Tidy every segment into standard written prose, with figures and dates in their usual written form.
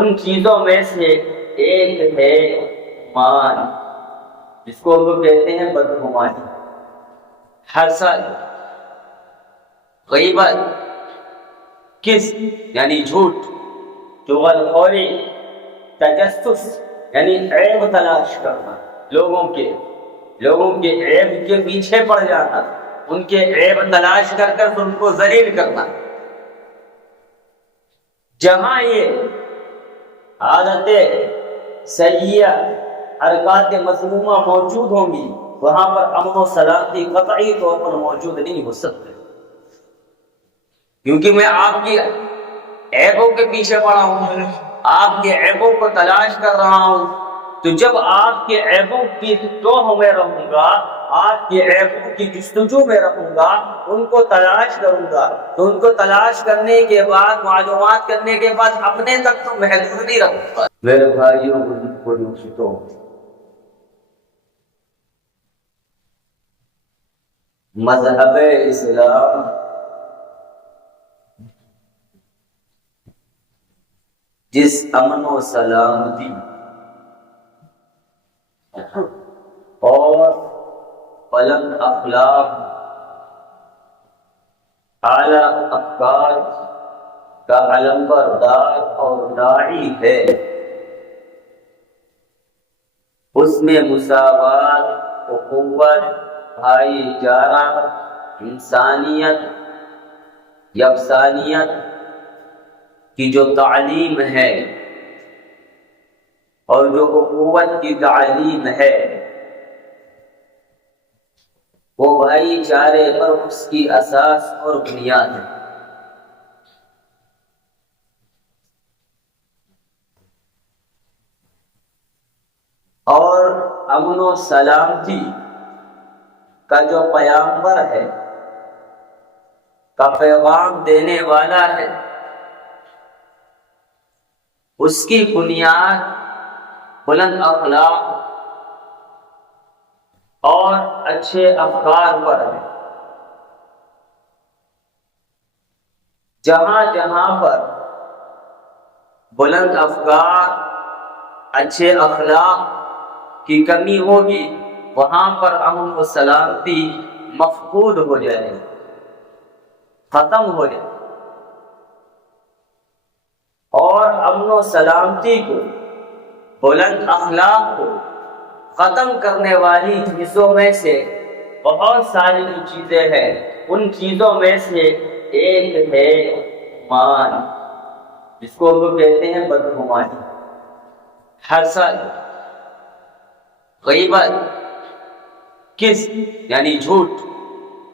ان چیزوں میں سے ایک ہے مان، جس کو ہم کہتے ہیں بدگمانی، حسد، غیبت، کس یعنی جھوٹ، چغلخوری، تجسس یعنی عیب تلاش کرنا، لوگوں کے عیب کے پیچھے پڑ جانا، ان کے عیب تلاش کر کر ان کو ذلیل کرنا۔ جہاں یہ عادتیں سیئہ، حرکات مذمومہ موجود ہوں گی، وہاں پر امن و سلامتی قطعی طور پر موجود نہیں ہو سکتے، کیونکہ میں آپ کی عیبوں کے پیچھے پڑا ہوں، آپ کے عیبوں کو تلاش کر رہا ہوں، تو جب آپ کے عیبوں کی توہ میں رہوں گا، آپ کے عیبوں کی جستجو میں رہوں گا، ان کو تلاش کروں گا، تو ان کو تلاش کرنے کے بعد، معلومات کرنے کے بعد اپنے تک تو محدود نہیں رکھوں گا۔ میرے بھائیوں کو مذہب اسلام جس امن و سلامتی اور بلند اخلاق، اعلیٰ افکار کا علم بردار اور داعی ہے، اس میں مساوات، اخوت، بھائی چارہ، انسانیت، یکسانیت کی جو تعلیم ہے اور جو اخوت کی تعلیم ہے، وہ بھائی چارے پر اس کی اساس اور بنیاد ہے۔ اور امن و سلامتی کا جو پیغمبر ہے، کا پیغام دینے والا ہے، اس کی بنیاد بلند اخلاق اور اچھے افکار پر ہے۔ جہاں جہاں پر بلند افکار، اچھے اخلاق کی کمی ہوگی، وہاں پر امن و سلامتی مفقود ہو جائے، ختم ہو جائے۔ اور امن و سلامتی کو، بلند اخلاق کو ختم کرنے والی چیزوں میں سے بہت ساری چیزیں ہیں، ان چیزوں میں سے ایک ہے مان، جس کو ہم کہتے ہیں بدگمانی، حسد، غیبت، کس یعنی جھوٹ،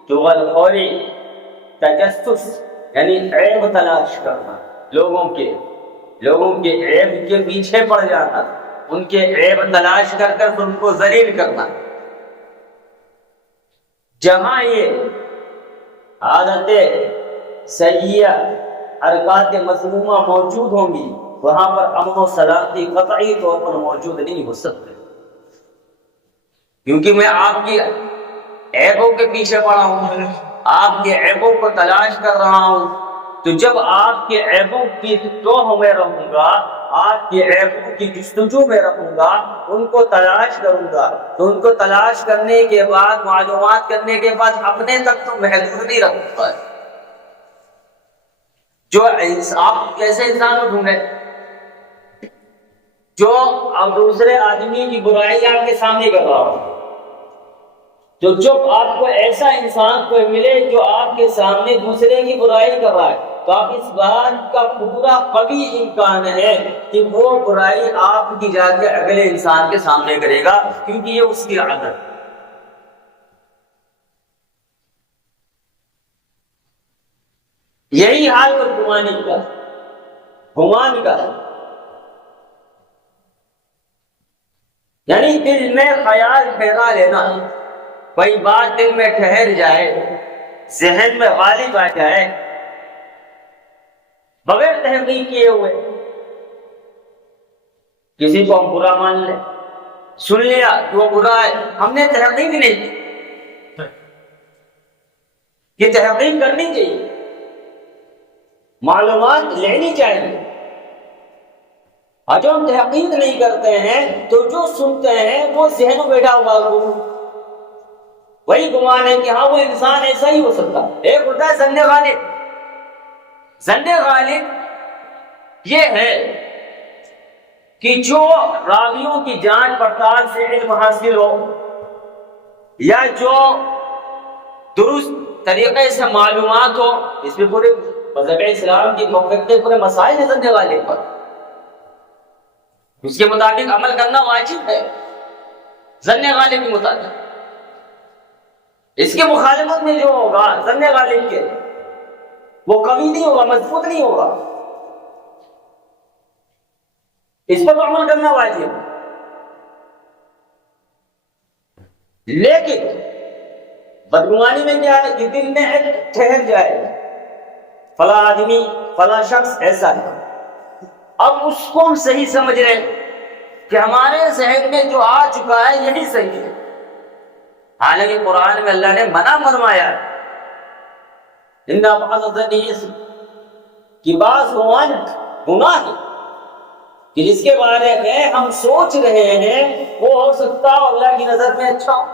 چغلخوری، تجسس یعنی عیب تلاش کرنا، لوگوں کے عیب کے پیچھے پڑ جانا، ان کے عیب تلاش کر کر ان کو ذلیل کرنا۔ جہاں یہ عادتیں سیئہ، حرکات مذمومہ موجود ہوں گی، وہاں پر امن و سلامتی قطعی طور پر موجود نہیں ہو سکتے، کیونکہ میں آپ کی عیبوں کے پیچھے پڑا ہوں، آپ کے عیبوں کو تلاش کر رہا ہوں، تو جب آپ کے عیبوں کی توہ میں رہوں گا، آپ کے عیبوں کی جستجو میں رہوں گا، ان کو تلاش کروں گا، تو ان کو تلاش کرنے کے بعد، معلومات کرنے کے بعد اپنے تک تو محدود نہیں رکھوں گا۔ جو آپ کیسے انسان کو ڈھونڈے جو اب دوسرے آدمی کی برائی آپ کے سامنے کر رہا ہو، تو جب آپ کو ایسا انسان کوئی ملے جو آپ کے سامنے دوسرے کی برائی کر رہا ہے، تو آپ اس بات کا پورا قوی امکان ہے کہ وہ برائی آپ کی جا کے اگلے انسان کے سامنے کرے گا، کیونکہ یہ اس کی عادت ہے۔ یہی حال بدگمانی کا، گمان کا، یعنی دل میں خیال ٹھہرا لینا، کوئی بات دل میں ٹھہر جائے، ذہن میں غالب آ جائے، بغیر تحقیق کیے ہوئے، کسی کو ہم برا مان لیں، سن لیا کہ وہ برا ہے، ہم نے تحقیق نہیں کی، یہ تحقیق کرنی چاہیے، معلومات لینی چاہیے، اور جو ہم تحقیق نہیں کرتے ہیں تو جو سنتے ہیں وہ ذہن میں بیٹھا ہوا وہی گمان ہے کہ ہاں وہ انسان ایسا ہی ہو سکتا ہے۔ ایک ہوتا ہے ظن غالب۔ ظن غالب یہ ہے کہ جو راویوں کی جانچ پڑتال سے علم حاصل ہو یا جو درست طریقے سے معلومات ہو، اس میں پورے مذہب اسلام کی موقف کے پورے مسائل ہیں ظن غالب پر، اس کے مطابق عمل کرنا واجب ہے ظن غالب کے مطابق۔ اس کے مخالفت میں جو ہوگا ظن غالب کے، وہ قوی نہیں ہوگا، مضبوط نہیں ہوگا، اس پر عمل کرنا واجب ہے۔ لیکن بدگمانی میں کیا ہے کہ دل میں ٹھہر جائے فلاں آدمی فلاں شخص ایسا ہے، اب اس کو ہم صحیح سمجھ رہے ہیں کہ ہمارے ذہن میں جو آ چکا ہے یہی صحیح ہے، حالانکہ قرآن میں اللہ نے منع فرمایا اِنَّا بَعْضَ الظَّنِّ اِثْمٌ کہ بعض گناہ ہے کہ جس کے بارے میں ہم سوچ رہے ہیں وہ ہو سکتا ہے اللہ کی نظر میں اچھا ہو،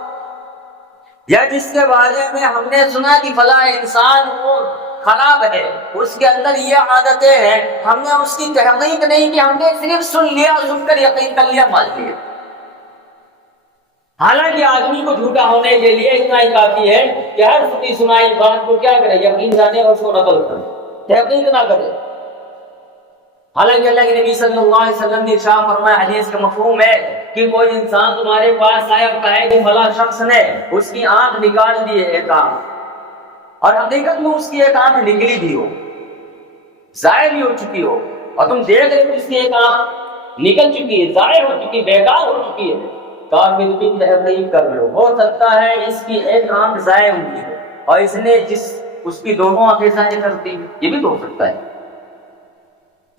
یا جس کے بارے میں ہم نے سنا کہ فلاں انسان وہ خراب ہے، اس کے اندر یہ عادتیں ہیں، ہم نے اس کی تحقیق نہیں کی، ہم نے صرف سن لیا، سن کر یقین کر لیا، مان لیا۔ حالانکہ آدمی کو جھوٹا ہونے کے لیے اتنا ہی کافی ہے کہ ہر سنی سنائی بات کو کیا کرے، یقین جانے اور اس کو نقل کرے، تحقیق نہ کرے۔ حالانکہ اللہ کے نبی صلی اللہ علیہ وسلم نے ارشاد فرمایا، حدیث کا مفہوم ہے کہ کوئی انسان تمہارے پاس آئے اور کہے کہ فلاں شخص نے اس کی آنکھ نکال دی ہے ایک آنکھ، اور حقیقت میں اس کی ایک آنکھ نکلی بھی ہو، ضائع بھی ہو چکی ہو، اور تم دیکھ رہے ہو اس کی ایک آنکھ نکل چکی ہے، ضائع ہو چکی، بیکار ہو چکی ہے، کافی بھی تحقیق کر لو، ہو سکتا ہے اس کی ایک آنکھ ضائع ہوئی ہے اور اس نے اس کی دونوں آنکھیں ضائع کر دی، یہ بھی تو ہو سکتا ہے۔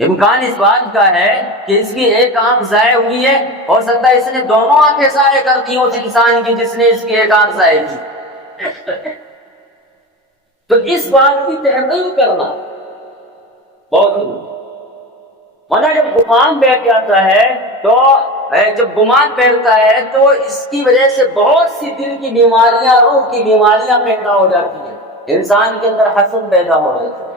امکان اس بات کا ہے کہ اس کی ایک آنکھ ضائع ہوئی ہے، ہو سکتا ہے اس نے دونوں آنکھیں ضائع کر دی اس انسان کی جس نے اس کی ایک آنکھ ضائع کی۔ تو اس بات کی تحقیق کرنا بہت ضروری ہے، ورنہ جب گمان بیٹھ جاتا ہے تو جب گمان بیٹھتا ہے تو اس کی وجہ سے بہت سی دل کی بیماریاں، روح کی بیماریاں پیدا ہو جاتی ہیں، انسان کے اندر حسد پیدا ہو جاتا ہے۔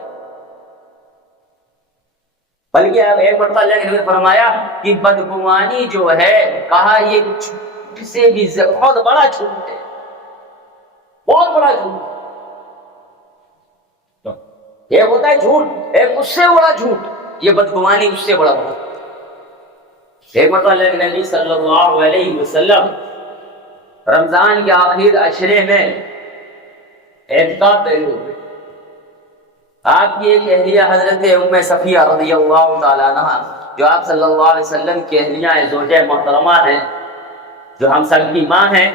بلکہ اب ایک مرتبہ اللہ نے فرمایا کہ بدگمانی جو ہے، کہا یہ جھوٹ سے بھی بہت بڑا جھوٹ ہے، بہت بڑا جھوٹ ہے۔ ایک ہوتا ہے جھوٹ، ایک اس سے بڑا جھوٹ، یہ بدگمانی اس سے بڑا جھوٹ۔ ایک مرتبہ اللہ کے نبی صلی اللہ علیہ وسلم رمضان کے آخر عشرے میں اعتکاف بیٹھے ہوئے، آپ کی ایک اہلیہ حضرت ام صفیہ رضی اللہ تعالیٰ عنہ، جو آپ صلی اللہ علیہ وسلم کی اہلیہ زوجہ محترمہ ہیں، جو ہم سب کی ماں ہیں،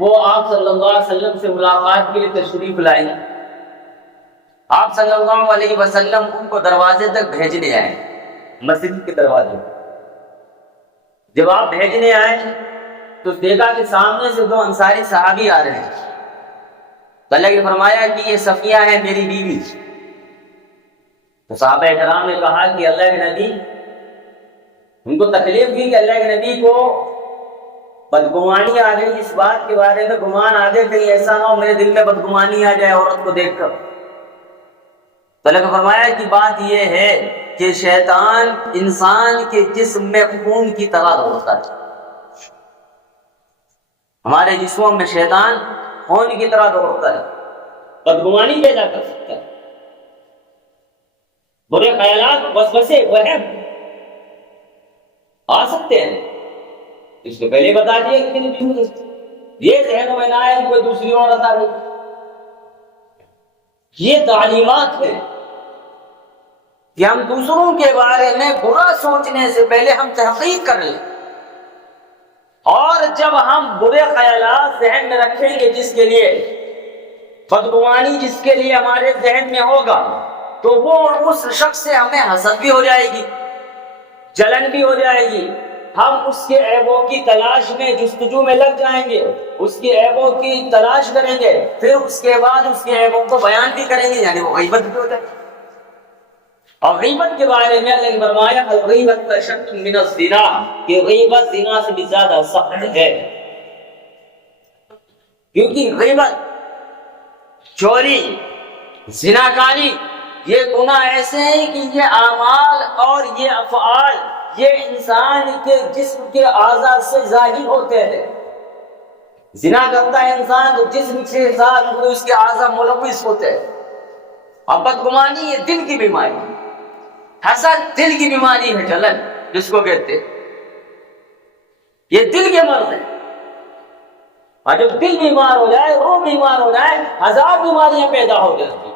وہ آپ صلی اللہ علیہ وسلم سے ملاقات کے لیے تشریف لائیں۔ آپ صلی اللہ علیہ وسلم ان کو دروازے تک بھیجنے آئے، مسجد کے دروازے۔ جب آپ بھیجنے آئے تو دیکھا کہ سامنے سے دو انصاری صحابی آ رہے ہیں، تو اللہ نے فرمایا کہ یہ صفیہ ہے میری بیوی۔ تو صحابہ کرام نے کہا کہ اللہ کے نبی، ان کو تکلیف دی کہ اللہ کے نبی کو بدگمانی آ گئی، اس بات کے بارے میں گمان آ گئے کہیں ایسا نہ ہو میرے دل میں بدگمانی آ جائے عورت کو دیکھ کر۔ تو اللہ نے فرمایا کہ بات یہ ہے کہ شیطان انسان کے جسم میں خون کی طرح دوڑتا ہے، ہمارے جسموں میں شیطان خون کی طرح دوڑتا ہے، بدگمانی پیدا کر سکتا ہے، برے خیالات، وسوسے، وہم آ سکتے ہیں۔ اس سے پہلے بتا دیا کہ یہ ذہنوں میں نہ آئے کوئی دوسری عورت آ گئی، یہ تعلیمات ہے کہ ہم دوسروں کے بارے میں برا سوچنے سے پہلے ہم تحقیق کر لیں، اور جب ہم برے خیالات ذہن میں رکھیں گے، جس کے لیے بدگمانی جس کے لیے ہمارے ذہن میں ہوگا، تو وہ اس شخص سے ہمیں حسد بھی ہو جائے گی، جلن بھی ہو جائے گی، ہم اس کے عیبوں کی تلاش میں جستجو میں لگ جائیں گے، اس کے عیبوں کی تلاش کریں گے، پھر اس کے بعد اس کے عیبوں کو بیان بھی کریں گے، یعنی وہ غیبت بھی ہو جائے گی۔ اور غیبت کے بارے میں اللہ نے فرمایا الغیبت اشد من الزنا، کہ غیبت زنا سے بھی زیادہ سخت ہے، کیونکہ غیبت، چوری، زناکاری، یہ گناہ ایسے ہیں کہ یہ اعمال اور یہ افعال یہ انسان کے جسم کے اعضاء سے ظاہر ہوتے ہیں۔ زنا کرتا ہے انسان تو جسم کے ساتھ اس کے اعضاء ملوث ہوتے ہیں۔ اور بدگمانی یہ دل کی بیماری ہے، حسد دل کی بیماری ہے، جلن جس کو کہتے ہیں، یہ دل کے مرض ہے۔ اور جب دل بیمار ہو جائے، روح بیمار ہو جائے، ہزار بیماریاں پیدا ہو جاتی ہیں۔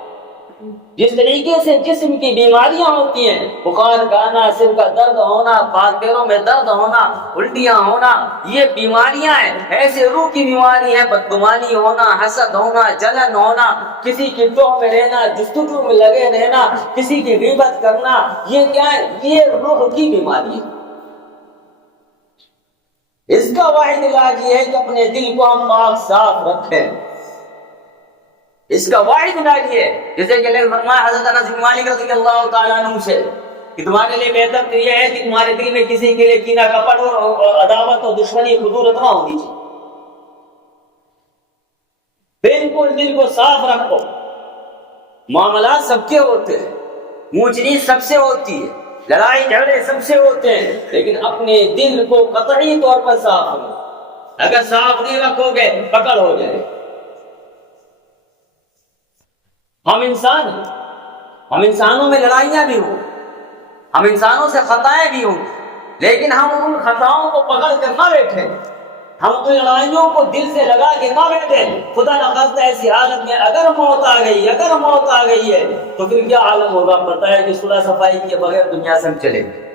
جس طریقے سے جسم کی بیماریاں ہوتی ہیں، بخار کا آنا، سر کا درد ہونا، پاؤں پیروں میں درد ہونا، الٹیاں ہونا، یہ بیماریاں ہیں۔ ایسے روح کی بیماری ہے بدگمانی ہونا، حسد ہونا، جلن ہونا، کسی کی ٹوہ میں رہنا، جستجو میں لگے رہنا، کسی کی غیبت کرنا، یہ کیا ہے؟ یہ روح کی بیماری ہے۔ اس کا واحد علاج یہ ہے کہ اپنے دل کو ہم پاک صاف رکھیں۔ اس کا واحد علاج یہ ہے، جیسے کہ اللہ نے فرمایا حضرت انس بن مالک رضی اللہ تعالیٰ عنہ سے کہ تمہارے لیے بہتر تو یہ ہے کہ تمہارے دل میں کسی کے لیے کینہ کپٹ اور عداوت اور دشمنی خدورت نہ ہونی چاہیے۔ بالکل دل کو صاف رکھو۔ معاملات سب کے ہوتے ہیں، اونچ نیچ سب سے ہوتی ہے، لڑائی جھگڑے سب سے ہوتے ہیں، لیکن اپنے دل کو قطعی طور پر صاف رکھو۔ اگر صاف نہیں رکھو گے پکڑ ہو جائے۔ ہم انسان ہیں، ہم انسانوں میں لڑائیاں بھی ہوں، ہم انسانوں سے خطائیں بھی ہوں، لیکن ہم ان خطاؤں کو پکڑ کر نہ بیٹھے، ہم ان لڑائیوں کو دل سے لگا کے نہ بیٹھے۔ خدا نخواستہ ایسی حالت میں اگر موت آ گئی ہے تو پھر کیا عالم ہوگا؟ پتہ ہے کہ صلح صفائی کے بغیر دنیا سے ہم چلے گئے۔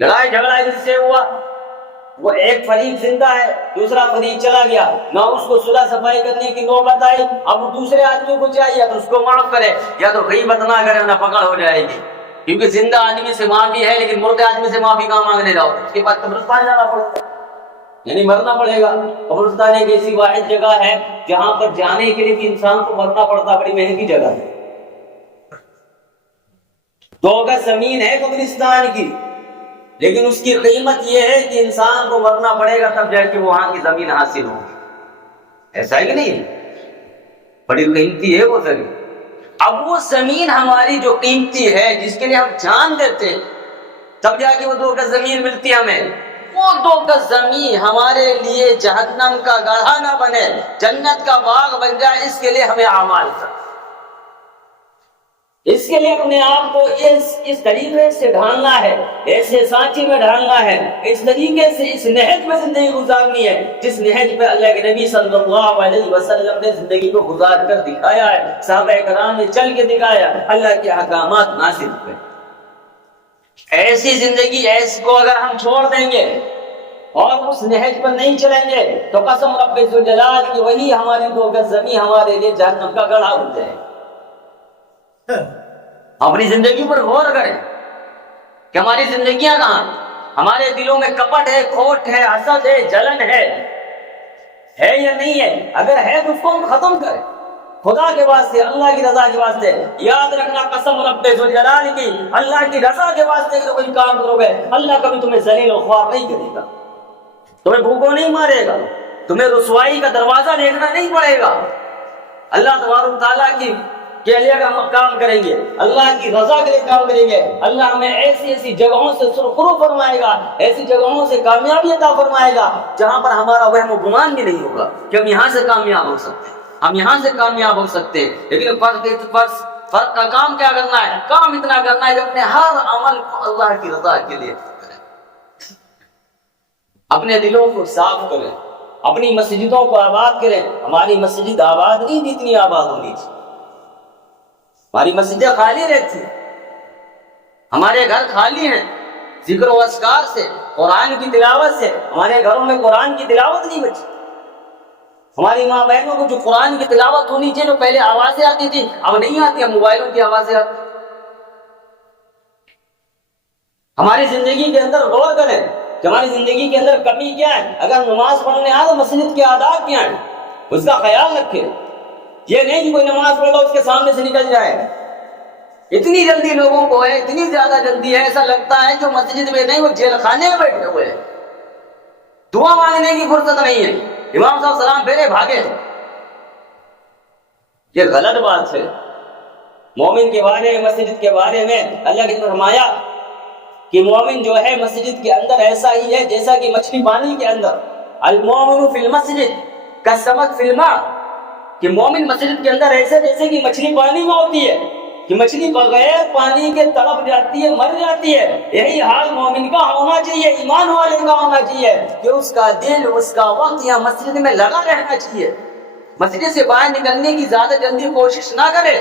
لڑائی جھگڑا جس سے ہوا، وہ ایک فریق زندہ ہے، دوسرا فریق چلا گیا، نہ اس کو صلح صفائی کرنے کی نوبت آئی، اب دوسرے آدمی کو چاہیے تو اس کو معاف کرے یا تو غیبت نہ کرے، نہ پکڑ ہو جائے گی۔ کیونکہ زندہ آدمی سے معافی ہے، لیکن مردے آدمی سے معافی کہاں مانگنے جاؤ؟ اس کے بعد قبرستان جانا پڑے گا، یعنی مرنا پڑے گا۔ قبرستان ایک ایسی واحد جگہ ہے جہاں پر جانے کے لیے بھی انسان کو مرنا پڑتا، بڑی مہنگی جگہ ہے۔ 2 گز زمین ہے قبرستان کی، لیکن اس کی قیمت یہ ہے کہ انسان کو مرنا پڑے گا تب جا کے وہاں کی زمین حاصل ہوگی۔ ایسا ہے کہ نہیں؟ بڑی قیمتی ہے وہ زمین۔ اب وہ زمین ہماری جو قیمتی ہے، جس کے لیے ہم جان دیتے ہیں، تب جا کے وہ 2 گز زمین ملتی ہے ہمیں، وہ 2 گز زمین ہمارے لیے جہنم کا گڑھا نہ بنے، جنت کا باغ بن جائے، اس کے لیے ہمیں اعمال کرنا، اس کے لیے اپنے آپ کو اس طریقے سے ڈھالنا ہے، ایسے سانچے میں ڈھالنا ہے، اس طریقے سے اس نہج میں زندگی گزارنی ہے جس نہج پہ اللہ کے نبی صلی اللہ علیہ وسلم نے زندگی کو گزار کر دکھایا ہے، صحابہ کرام نے چل کے دکھایا، اللہ کے احکامات نازل ہوئے۔ ایسی زندگی ایسی کو اگر ہم چھوڑ دیں گے اور اس نہج پر نہیں چلیں گے تو قسم رب ذوالجلال کی وہی ہماری 2 گز زمین ہمارے لیے جہنم کا گڑھا بن جائے۔ اپنی زندگی پر غور کریں کہ ہماری زندگیاں کہاں، ہمارے دلوں میں کپٹ ہے، کھوٹ ہے، حسد ہے، جلن ہے یا نہیں ہے؟ اگر ہے تو اس کو ہم ختم کریں، خدا کے واسطے، اللہ کی رضا کے واسطے۔ یاد رکھنا قسم رب ذوالجلال کی، اللہ کی رضا کے واسطے اگر کوئی کام کرو گے، اللہ کبھی تمہیں ذلیل و خوار نہیں کرے گا، تمہیں بھوکوں نہیں مارے گا، تمہیں رسوائی کا دروازہ دیکھنا نہیں پڑے گا۔ اللہ تبارک تعالیٰ کی کہ لیے اگر ہم کام کریں گے، اللہ کی رضا کے لیے کام کریں گے، اللہ ہمیں ایسی ایسی جگہوں سے سرخرو فرمائے گا، ایسی جگہوں سے کامیابی عطا فرمائے گا جہاں پر ہمارا وہم و گمان بھی نہیں ہوگا کہ ہم یہاں سے کامیاب ہو سکتے ہیں، ہم یہاں سے کامیاب ہو سکتے ہیں۔ لیکن فرق کا کام کیا کرنا ہے؟ کام اتنا کرنا ہے کہ اپنے ہر عمل کو اللہ کی رضا کے لیے کریں، اپنے دلوں کو صاف کریں، اپنی مسجدوں کو آباد کریں۔ ہماری مسجد آباد نہیں جتنی آباد ہونی چاہیے، ہماری مسجدیں خالی رہتی ہیں، ہمارے گھر خالی ہیں، ذکر و اذکار سے، قرآن کی تلاوت سے ہمارے گھروں میں قرآن کی تلاوت نہیں بچی۔ ہماری ماں بہنوں کو جو قرآن کی تلاوت ہونی چاہیے، جو پہلے آوازیں آتی تھی اب نہیں آتی، اب موبائلوں کی آوازیں آتی۔ ہماری زندگی کے اندر غور کریں کہ ہماری زندگی کے اندر کمی کیا ہے۔ اگر نماز پڑھنے آئے تو مسجد کے آداب کیا ہیں، اس کا خیال رکھیں۔ یہ نہیں کہ کوئی نماز پڑھ لو اس کے سامنے سے نکل جائے، اتنی جلدی لوگوں کو ہے، اتنی زیادہ جلدی ہے، ایسا لگتا ہے جو مسجد میں نہیں وہ جیل خانے میں بیٹھے ہوئے ہیں، دعا مانگنے کی فرصت نہیں ہے، امام صاحب سلام پھیرے بھاگے۔ یہ غلط بات ہے۔ مومن کے بارے میں، مسجد کے بارے میں اللہ نے فرمایا کہ مومن جو ہے مسجد کے اندر ایسا ہی ہے جیسا کہ مچھلی پانی کے اندر، المومن فی المسجد کالسمک فی الماء، کہ مومن مسجد کے اندر ایسے جیسے کہ مچھلی پانی میں ہوتی ہے، کہ مچھلی بغیر پانی کے تڑپ جاتی ہے، مر جاتی ہے، یہی حال مومن کا ہونا چاہیے، ایمان والے کا ہونا چاہیے کہ اس کا دل، اس کا وقت یہاں مسجد میں لگا رہنا چاہیے، مسجد سے باہر نکلنے کی زیادہ جلدی کوشش نہ کرے۔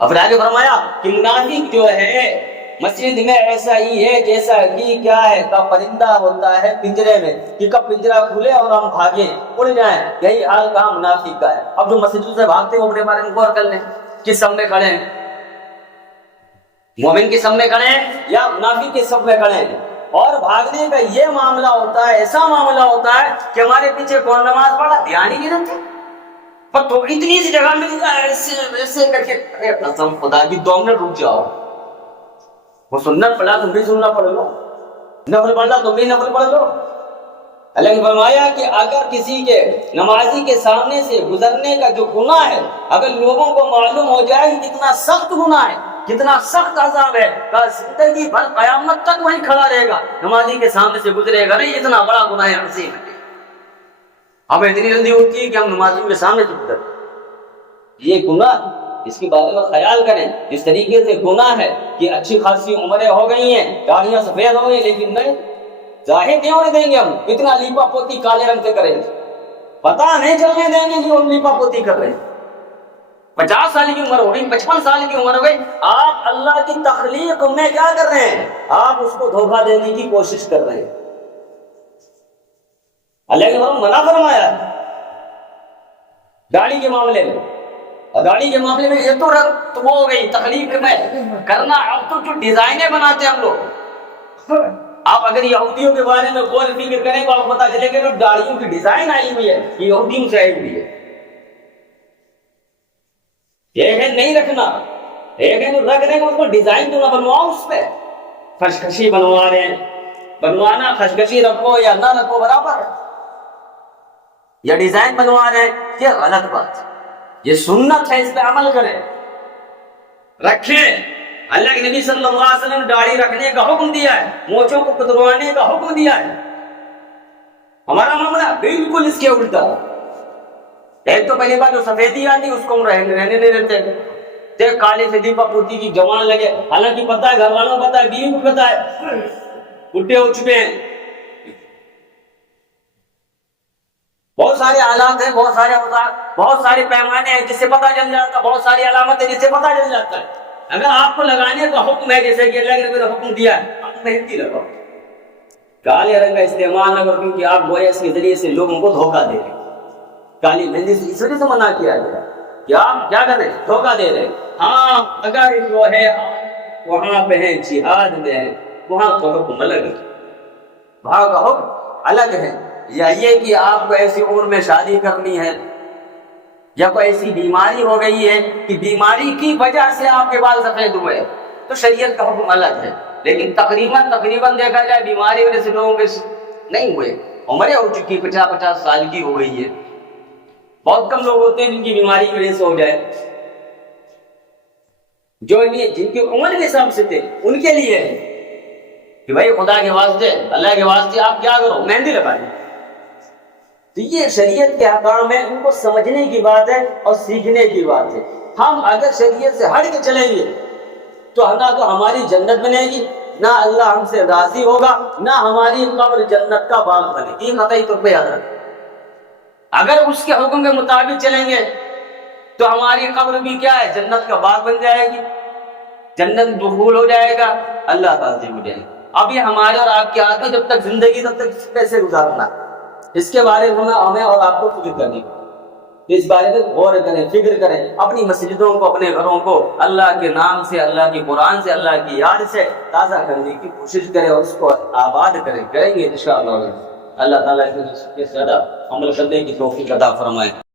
اب آگے فرمایا کہ منافق جو ہے مسجد میں ایسا ہی ہے جیسا کہ کیا ہے، کا پرندہ ہوتا ہے پنجرے میں، کہ کب پنجرا کھلے اور ہم بھاگے اڑ جائیں، یہی حال کہاں منافق کا ہے۔ اب جو مسجد سے بھاگتے ہیں اپنے بارے میں غور کر لیں، کس سب میں کھڑے ہیں؟ مومن کے سب میں کھڑے ہیں یا منافق کے سب میں کھڑے ہیں؟ اور بھاگنے کا یہ معاملہ ہوتا ہے، ایسا معاملہ ہوتا ہے کہ ہمارے پیچھے کون نماز پڑھا دھیان ہی نہیں رکھتے، پر تو اتنی سی جگہ مل جائے ایسے ایسے کر کے، ارے قسم خدا کی 2 منٹ رک جاؤ، وہ سنت پڑھا تم بھی سننا پڑھ لو، نفل پڑھا تم بھی نفل پڑھ لو۔ اللہ نے فرمایا کہ اگر کسی کے نمازی کے سامنے سے گزرنے کا جو گناہ ہے، اگر لوگوں کو معلوم ہو جائے کہ کتنا سخت گناہ ہے، کتنا سخت عذاب ہے، کہ زندگی بھر قیامت تک وہیں کھڑا رہے گا، نمازی کے سامنے سے گزرے گا نہیں، اتنا بڑا گناہ ہے، عظیم ہے۔ ہمیں اتنی جلدی ہوتی ہے کہ ہم نمازیوں کے سامنے سے گزرتے، یہ گناہ، اس کے بارے میں خیال کریں۔ جس طریقے سے گناہ ہے کہ اچھی خاصی عمریں ہو گئی ہیں، داڑھیاں سفید ہو گئی، لیکن نہیں، ظاہر نہیں ہونے دیں گے، ہم اتنا لیپا پوتی کالے رنگ سے کریں گے، پتہ نہیں چلنے دیں گے کہ ہم لیپا پوتی کر رہے ہیں۔ 50 سال کی عمر ہو گئی، 55 سال کی عمر ہو گئی، آپ اللہ کی تخلیق میں کیا کر رہے ہیں؟ آپ اس کو دھوکہ دینے کی کوشش کر رہے ہیں۔ اللہ نے منع فرمایا ہے داڑھی کے معاملے میں، اور داڑھی کے معاملے میں یہ تو وہ ہو گئی تخلیق میں کرنا، اب تو جو ڈیزائنیں بناتے ہیں ہم لوگ، آپ اگر یہودیوں کے بارے میں غور فکر کریں تو آپ کو پتا چلے کہ جو داڑھیوں کی ڈیزائن آئی ہوئی ہے یہ یہودیوں سے آئی ہوئی ہے۔ ایک ہے نہیں رکھنا، ایک ہے رکھنے کو، اس کو ڈیزائن تو نہ بنواؤ، اس پہ خشخشی بنوا رہے ہیں، بنوانا خشخشی رکھو یا نہ رکھو برابر ہے، یا ڈیزائن بنوا رہے ہیں، یہ غلط بات ہے، یہ سنت ہے، اس پہ عمل کریں، رکھیں۔ اللہ کے نبی صلی اللہ علیہ وسلم نے داڑھی رکھنے کا حکم دیا ہے، مونچھوں کو کتروانے کا حکم دیا ہے۔ ہمارا معاملہ بالکل اس کے الٹا، ایک تو پہلی بات جو سفیدی آتی اس کو ہم رہنے نہیں دیتے، دیکھ کالے سے دیپا پوتی کی جوان لگے، حالانکہ پتا ہے، گھر والوں کو پتا ہے، بیوی کو پتا ہے، بڈھے ہو چکے ہیں، بہت سارے حالات ہیں، بہت سارے اوقات، بہت سارے پیمانے ہیں جس سے پتہ چل جاتا ہے، بہت ساری علامتیں جس سے پتہ چل جاتا ہے۔ اگر آپ کو لگانے کا حکم ہے، جیسے کہ اللہ نے میرا حکم دیا ہے، آپ مہندی لگاؤ، کالے رنگ کا استعمال نہ کرو، کیونکہ آپ گویا اس کے ذریعے سے لوگوں کو دھوکہ دے رہے ہیں۔ کالی مہندی سے اس وجہ سے منع کیا گیا کہ آپ کیا کر رہے ہیں؟ دھوکہ دے رہے ہیں۔ ہاں اگر جو ہے وہاں پہ ہے، جہاد میں ہے، وہاں کا حکم الگ ہے، وہاں کا حکم الگ ہے۔ یا یہ کہ آپ کو ایسی عمر میں شادی کرنی ہے، یا کوئی ایسی بیماری ہو گئی ہے کہ بیماری کی وجہ سے آپ کے بال سفید ہوئے، تو شریعت کا حکم الگ ہے۔ لیکن تقریباً دیکھا جائے بیماری وجہ سے لوگوں کے نہیں ہوئے، عمریں ہو چکی، 50 سال کی ہو گئی ہے، بہت کم لوگ ہوتے ہیں جن کی بیماری کی وجہ سے ہو جائے، جو جن کی عمر کے حساب سے تھے ان کے لیے ہے کہ بھائی خدا کے واسطے، اللہ کے واسطے آپ کیا کرو، مہندی لگا دیں۔ تو یہ شریعت کے احکام ہے، ان کو سمجھنے کی بات ہے اور سیکھنے کی بات ہے۔ ہم اگر شریعت سے ہٹ کے چلیں گے تو نہ تو ہماری جنت بنے گی، نہ اللہ ہم سے راضی ہوگا، نہ ہماری قبر جنت کا باغ بنے گی، قطعی طور پہ یاد رکھیں۔ اگر اس کے حکم کے مطابق چلیں گے تو ہماری قبر بھی کیا ہے، جنت کا باغ بن جائے گی، جنت دخول ہو جائے گا، اللہ راضی ہو جائے گا۔ اب یہ ہمارے اور آپ کے ہاتھ میں، جب تک زندگی تب تک کیسے گزارنا، اس کے بارے میں ہمیں اور آپ کو فکر کرنی ہے، اس بارے میں غور کریں، فکر کریں، اپنی مسجدوں کو، اپنے گھروں کو اللہ کے نام سے، اللہ کی قرآن سے، اللہ کی یاد سے تازہ کرنے کی کوشش کریں اور اس کو آباد کریں گے انشاءاللہ۔ اللہ تعالیٰ کے زیادہ عمل کرنے کی توفیق عطا فرمائے۔